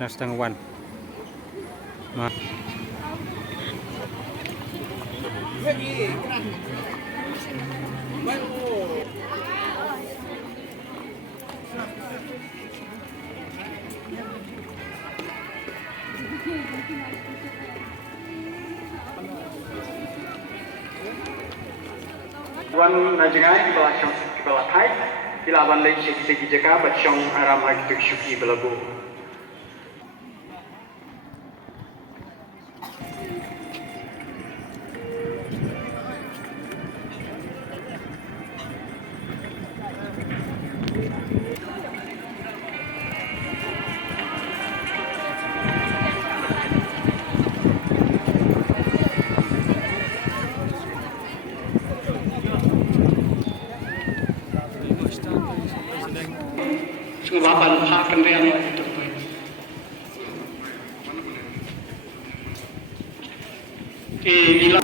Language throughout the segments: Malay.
นะตั้งวันมาวันนั้นจะไงkepala Thai bila aban lain segi jaga bacong aram lagi syuki belagu Lapan Pak Kendian bila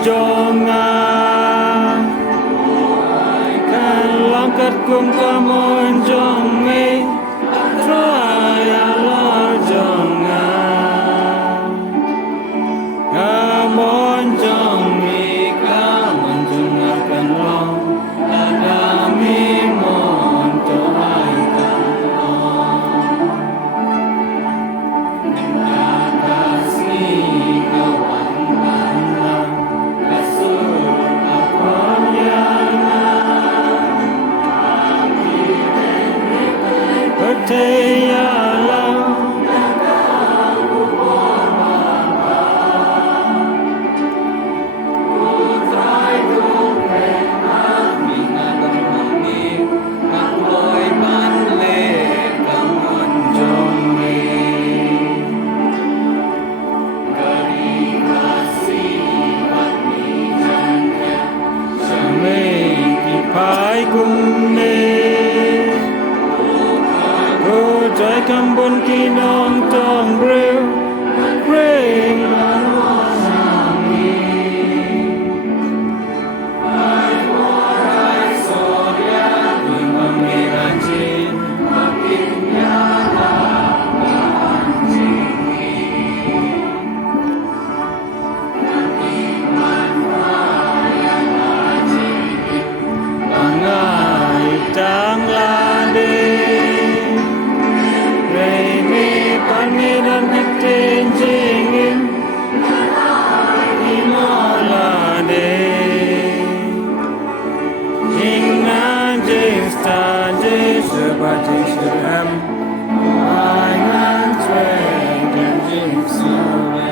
jangan langkat kum kamu jangan try Allah jangan kamu jangan kamu dengarkan long kami montoai Kambon kinong tong brew bring sami ai morai soria limang mirajin makin nyala anjingi nanti manfaat anjingi bangai tang lade Pamiran tenjingin imolade Hingga jista jisabati syuram Aingan cweng dan jingsuwe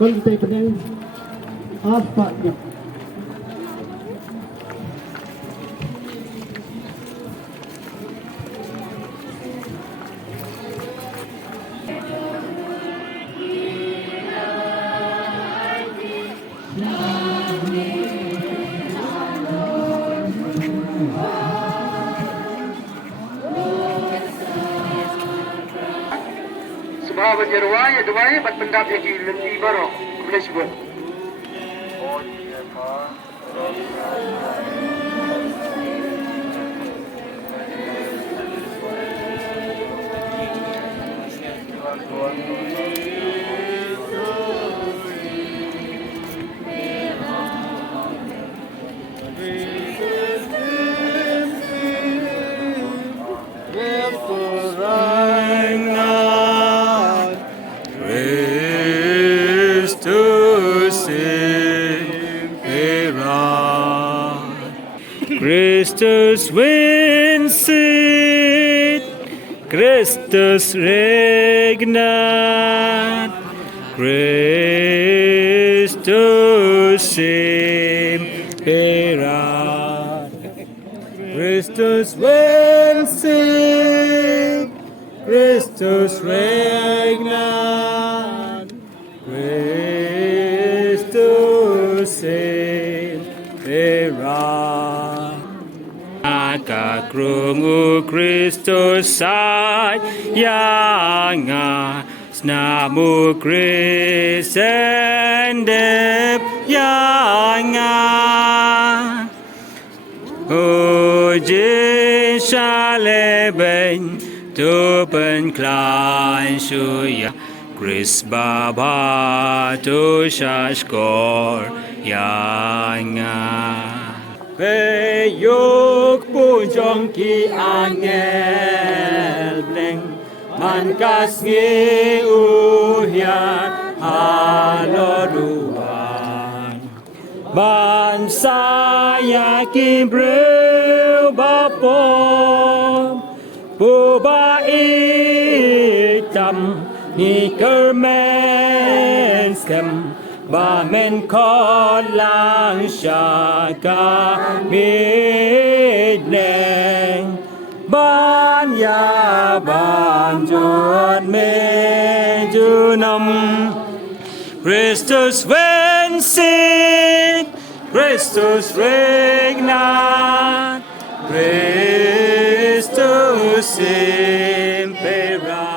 Akol kita ipedang apa ya? Subha berjeruai, duai, berpendap lagi lebih baru. Boleh sebut. Christus vincit, Christus regnat, Christus imperat. Christus vincit, Christus regnat, Christus imperat. Maka krungu Kristus sayanga, namu Krisendep yanga. Uji shaleben tu penklan suya, Kris baba tu shashkor yanga. Peyuk punjong ki angel bleng, man kas ngi uhyat haloduan. Ban saya kimbreu bapom, puba itam ni kermenskem, ba men kolang syaka midleng. Ban ya ban juat mejunam, Christus vincit, Christus regnat, Christus imperat.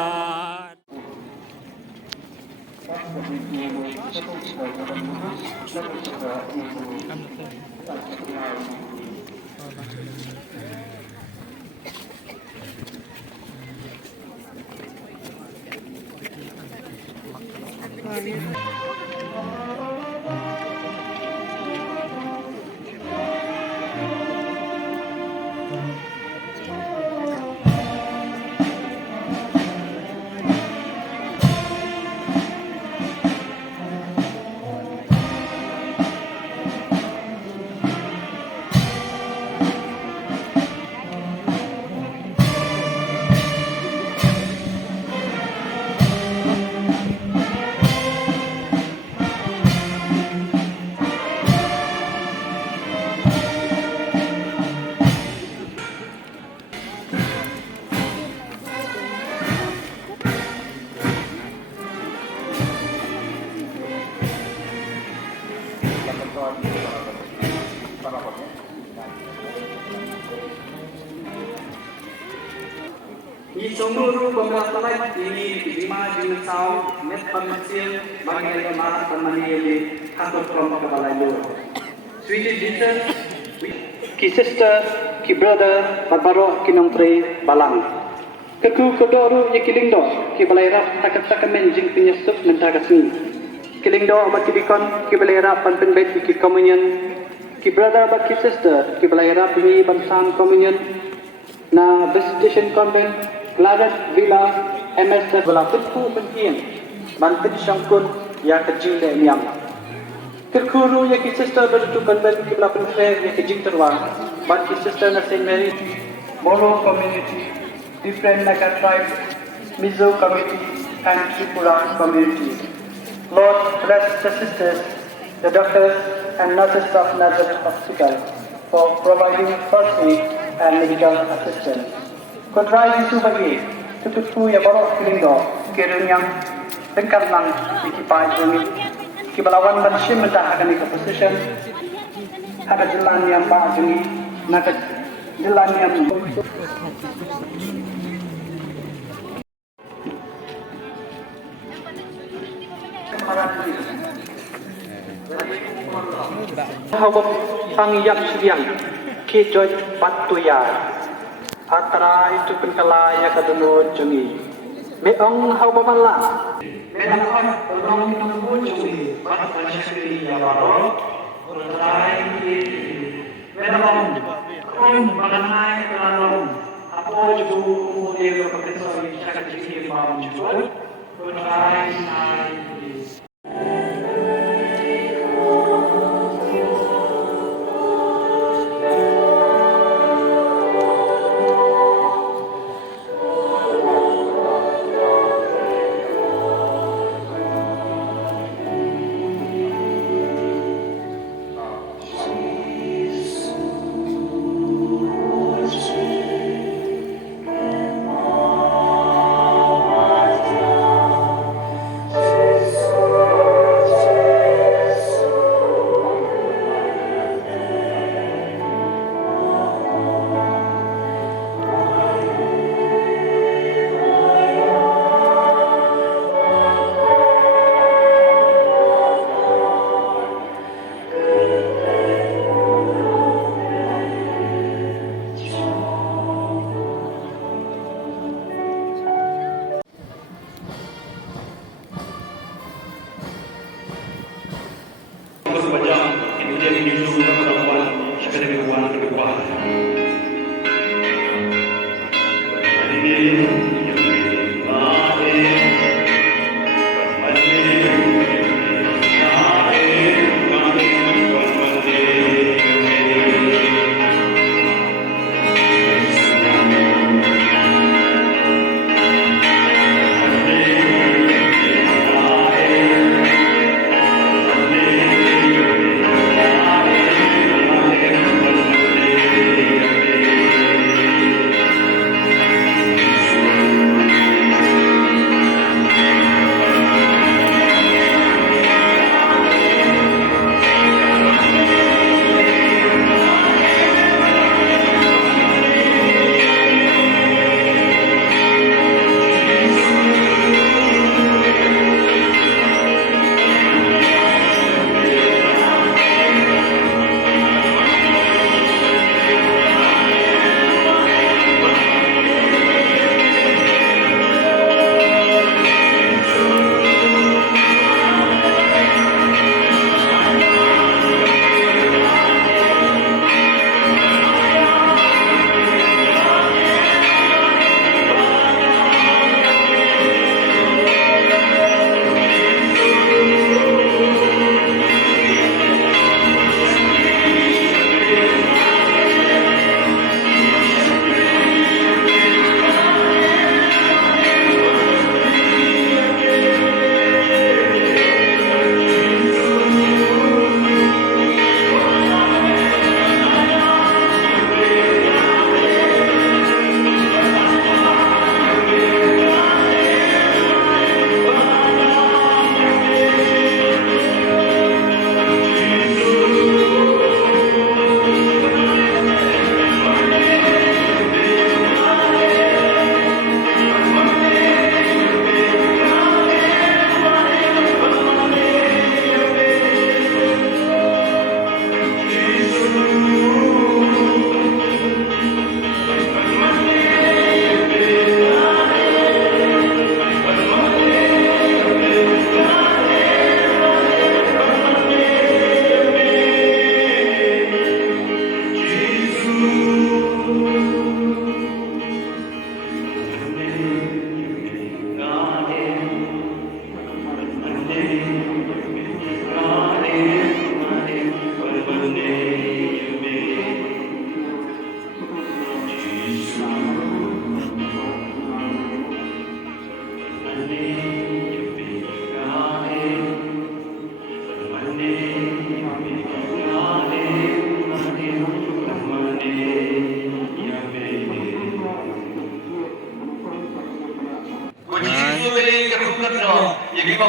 Di seluruh pemberantasan ini lima jenis saung net pemecil bagi lima pemanieli kantor kelompok kebalayo. Sweet Jesus, ki sister, ki brother, barbaro kinongtre balang. Keku kedoru ye kilingdo ki balaira takat sakamen jing penyesuk mentakasni. Kilingdo amat kibikon ki balaira panpenbet ki communion. Ki brother ba ki sister ki balaira pingi bansang communion na visitation convent Claret Villa MSF Villa Pitku Penkian Bantit Syangkun Ya Kejing Le Miang Kirkuru Ya Ki Sister Bertu Convent Ki Villa Penfre Ya Kejing Terwang Ban Ki Sister Na St. Mary Moro Community Different Naga Tribe Mizo Community and Tripura Community. Lord bless the sisters, the doctors and nurses of Nazareth Hospital for providing first aid and medical assistance. Kontrai Yesu bagi tutupu ya borok kilindo kirun yang tengkar lang ikipai jumi kibalawan banshim mentah akan ke position ada jalan yang pak jumi nak jalan yang Hawab pangiyak siang kijoj patuya Atara itu penkalaya kadunut jungi. Meong hau babala. Menakon tolong tunggu jungi. Batal syakri ya baro. Utrai kiri. Menakon kong balanai kelalong. Apo jugu dia kepeso syakri baro jugu. Utrai nai.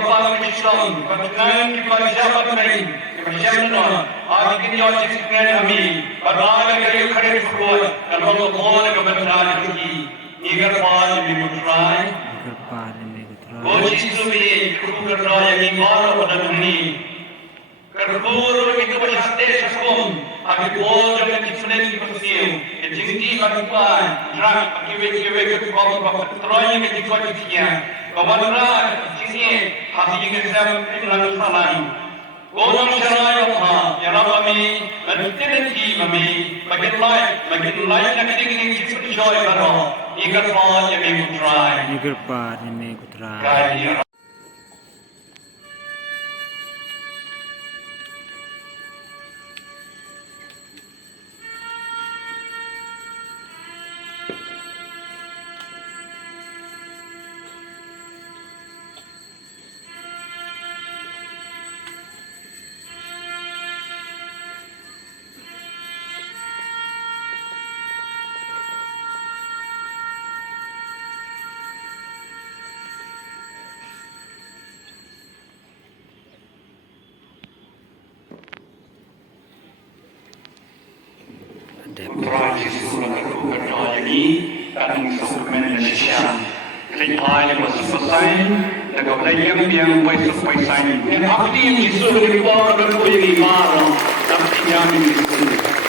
Papa Islam, Patunan, Kipajabat Nain, Kipajaman, Akin Yajik Nami, Padana Kare Ford, and Rokon Gabatran Tuki, Nigarpan, Mimutrai, Bojisumi, Kukurai, Mara, Odani, Karpur, Mikuashate, Sakum, Akibol, and Tifnesi Pasim, and Jinti Matupai, Drak, Kivik, Troy, and Tifatia. Kawanra sini hati kita dengan salam. Kodam syaraya Allah, ya Rabbi, nanti kami makin lain nak tinggi kita joy karo. Ikat pun yang mengutrai. Nigerpa ni kutra. Proses surat kerja ini dan dokumen Indonesia. Kelihatan yang selesai dan kemudian yang selesai. Yang aktif disuruh dibawa berkulit marah dan tinggal di situ.